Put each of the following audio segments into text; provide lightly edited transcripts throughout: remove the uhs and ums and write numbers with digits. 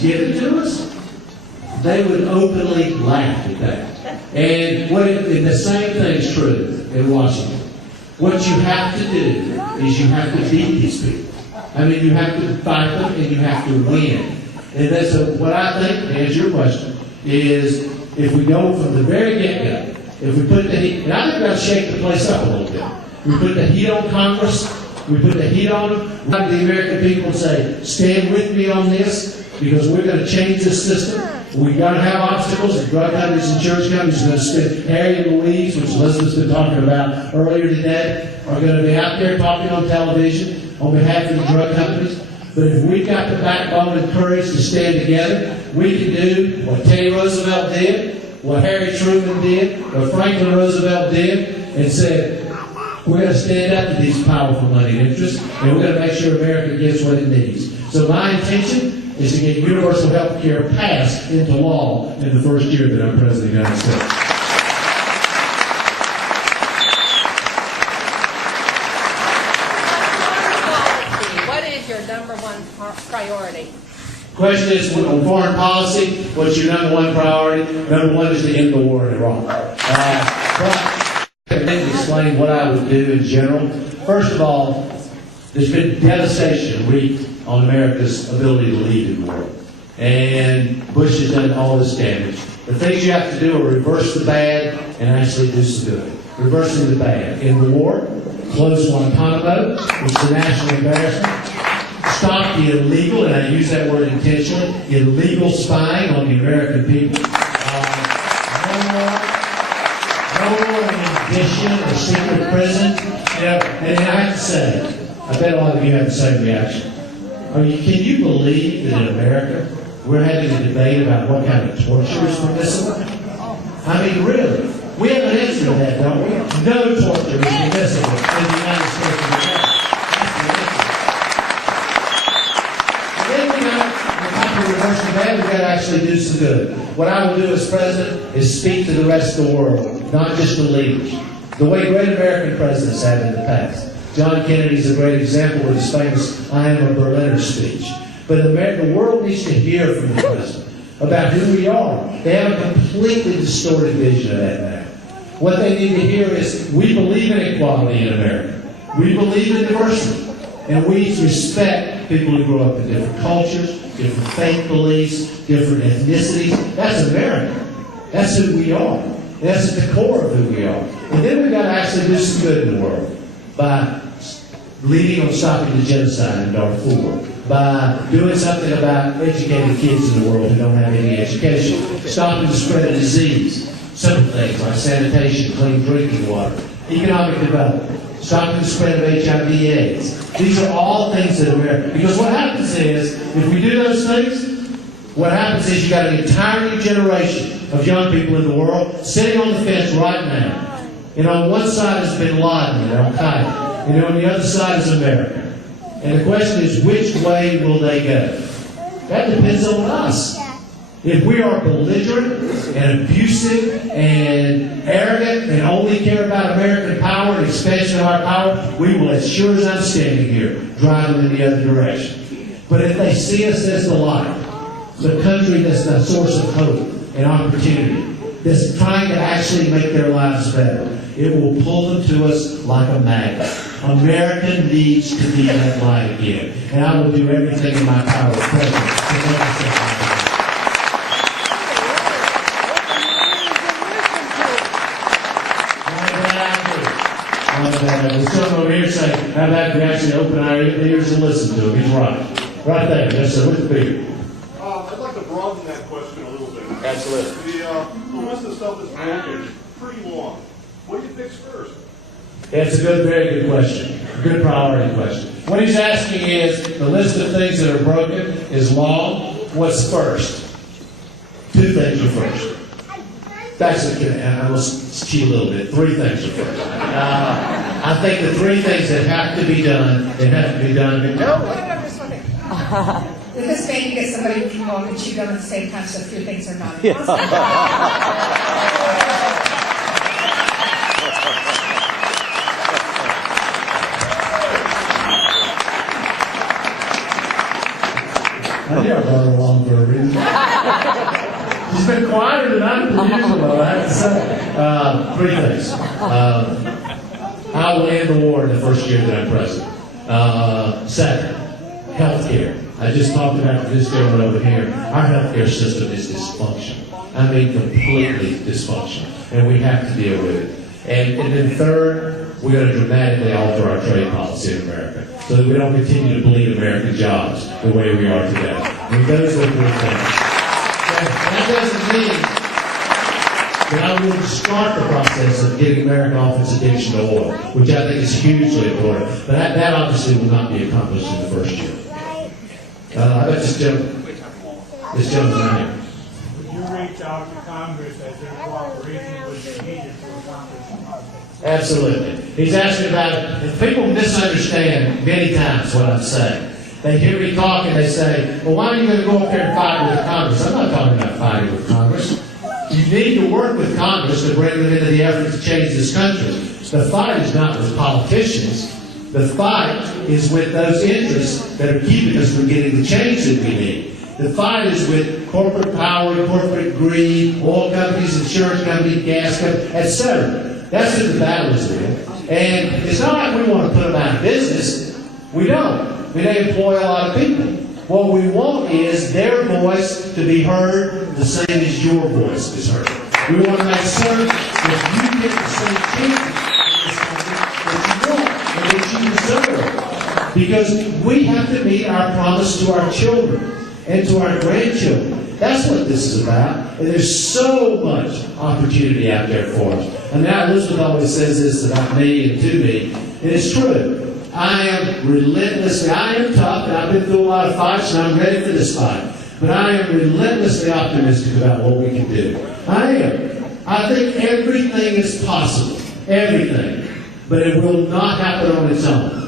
is given to us, they would openly laugh at that. And the same thing is true in Washington. What you have to do is you have to beat these people. I mean, you have to fight them and you have to win. And that's what I think, to answer your question, is if we go from the very get-go, if we put the heat, and I think that'll shake the place up a little bit. We put the heat on Congress, we put the heat on them, we have the American people and say, stand with me on this, because we're going to change this system. We've got to have obstacles. The drug companies, insurance companies are going to spend. Harry and Louise, which Elizabeth's been talking about earlier today, are going to be out there talking on television on behalf of the drug companies. But if we've got the backbone and courage to stand together, we can do what Teddy Roosevelt did, what Harry Truman did, what Franklin Roosevelt did, and said, we're going to stand up to these powerful money interests, and we're going to make sure America gets what it needs. So my intention is to get universal health care passed into law in the first year that I'm President of the United States. What is your number one priority? Question is, on foreign policy, what's your number one priority? Number one is to end the war in Iraq. But I didn't explain what I would do in general. First of all, there's been devastation wreaked on America's ability to lead in the world. And Bush has done all this damage. The things you have to do are reverse the bad and actually do some good. Reversing the bad. In the war, close Guantanamo, which is a national embarrassment. Stop the illegal, and I use that word intentionally, illegal spying on the American people. No more ambition or secret prison. You know, and I have to say, I bet a lot of you have the same reaction. Can you believe that in America we're having a debate about what kind of torture is permissible? I mean, really? We have an answer to that, don't we? No torture is permissible in the United States of America. Reverse the bad, we've got to actually do some good. What I will do as president is speak to the rest of the world, not just the leaders. The way great American presidents have in the past. John Kennedy is a great example with his famous I am a Berliner speech. But the world needs to hear from the president about who we are. They have a completely distorted vision of that now. What they need to hear is we believe in equality in America. We believe in diversity. And we respect people who grow up in different cultures, different faith beliefs, different ethnicities. That's America. That's who we are. That's at the core of who we are. And then we've got to actually do some good in the world by leading on stopping the genocide in Darfur, by doing something about educating kids in the world who don't have any education, stopping the spread of disease, simple things like sanitation, clean drinking water, economic development, stopping the spread of HIV/AIDS. These are all things that America, because what happens is, if we do those things, what happens is you've got an entire new generation of young people in the world sitting on the fence right now. And on one side is Bin Laden and Al-Qaeda, and on the other side is America. And the question is, which way will they go? That depends on us. If we are belligerent and abusive and arrogant and only care about American power and expansion of our power, we will, as sure as I'm standing here, drive them in the other direction. But if they see us as the light, the country that's the source of hope and opportunity, that's trying to actually make their lives better, it will pull them to us like a magnet. America needs to be that light again. And I will do everything in my power as president to make us that light. There's someone over here saying, how about we actually open our ears and listen to him? He's right. Right there. Yes, sir. With the beer. I'd like to broaden that question a little bit. Absolutely. The list of stuff that's broken is pretty long. What do you fix first? It's a good, very good question. Good priority question. What he's asking is, the list of things that are broken is long. What's first? Two things are first. That's I will cheat a little bit. Three things are first. I think the three things that have to be done, they have to be done. With this vein, you get somebody who can walk and chew gum at the same time, so a few things are not impossible. I knew I brought her along for a reason. She's been quieter than I'm usual, I have to say. Three things. I will end the war in the first year that I'm president. Second, healthcare. I just talked about this gentleman over here. Our healthcare system is dysfunctional. I mean, completely dysfunctional. And we have to deal with it. And then third, we're going to dramatically alter our trade policy in America so that we don't continue to bleed American jobs the way we are today. I mean, those are the three things. That doesn't mean that I wouldn't start the process of getting America off its addiction to oil, which I think is hugely important. But that obviously will not be accomplished in the first year. I bet this gentleman right here. Would you reach out to Congress as their cooperation would be needed to accomplish the project? Absolutely. He's asking about it. And people misunderstand many times what I'm saying. They hear me talk and they say, well, why are you going to go up there and fight with Congress? I'm not talking about fighting with Congress. You need to work with Congress to bring them into the effort to change this country. The fight is not with politicians. The fight is with those interests that are keeping us from getting the change that we need. The fight is with corporate power, corporate greed, oil companies, insurance companies, gas companies, etc. That's who the battle is with. And it's not like we want to put them out of business. We don't. They employ a lot of people. What we want is their voice to be heard the same as your voice is heard. We want to make certain that you get the same treatment that you want and that you deserve. Because we have to meet our promise to our children and to our grandchildren. That's what this is about. And there's so much opportunity out there for us. And now Elizabeth always says this about me and to me, and it's true. I am relentlessly, I am tough, and I've been through a lot of fights, and I'm ready for this fight. But I am relentlessly optimistic about what we can do. I am. I think everything is possible. Everything. But it will not happen on its own.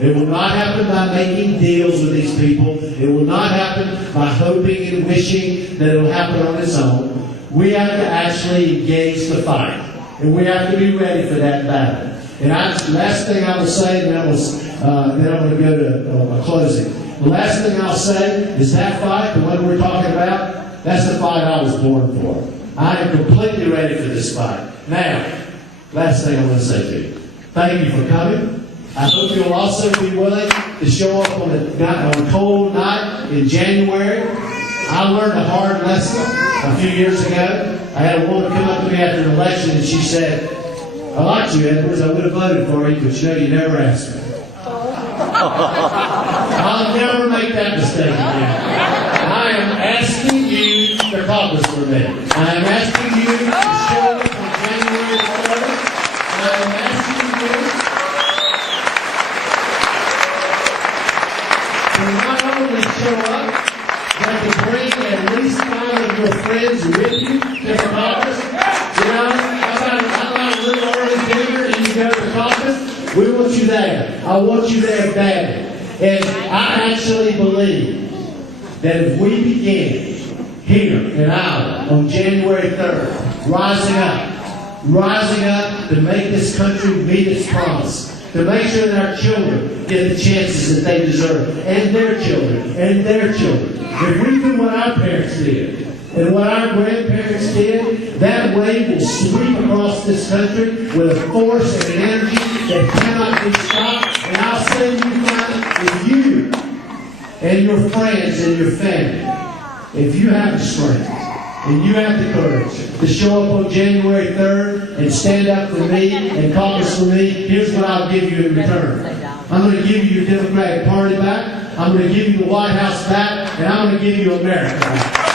It will not happen by making deals with these people. It will not happen by hoping and wishing that it will happen on its own. We have to actually engage the fight. And we have to be ready for that battle. And last thing I will say, and then I'm going to go to my closing. The last thing I'll say is that fight, the one we're talking about, that's the fight I was born for. I am completely ready for this fight. Now, last thing I want to say to you. Thank you for coming. I hope you'll also be willing to show up on a cold night in January. I learned a hard lesson a few years ago. I had a woman come up to me after an election and she said, I liked you, Edwards. I would have voted for you, but you know you never asked me. I'll never make that mistake again. I am asking you to caucus for me. I am asking you to show up on January 3rd. I am asking you to not only show up, but to bring at least 5 of your friends with you to the caucus. You know, how about a little early dinner and you go to the caucus? We want you there. I want you there badly. And I actually believe that if we begin here in Iowa on January 3rd, rising up to make this country meet its promise, to make sure that our children get the chances that they deserve, and their children, and their children. If we do what our parents did, and what our grandparents did, that wave will sweep across this country with a force and an energy that cannot be stopped. And I'll say you find if you and your friends and your family, if you have the strength and you have the courage to show up on January 3rd and stand up for me and caucus for me, here's what I'll give you in return. I'm going to give you your Democratic Party back. I'm going to give you the White House back. And I'm going to give you America back.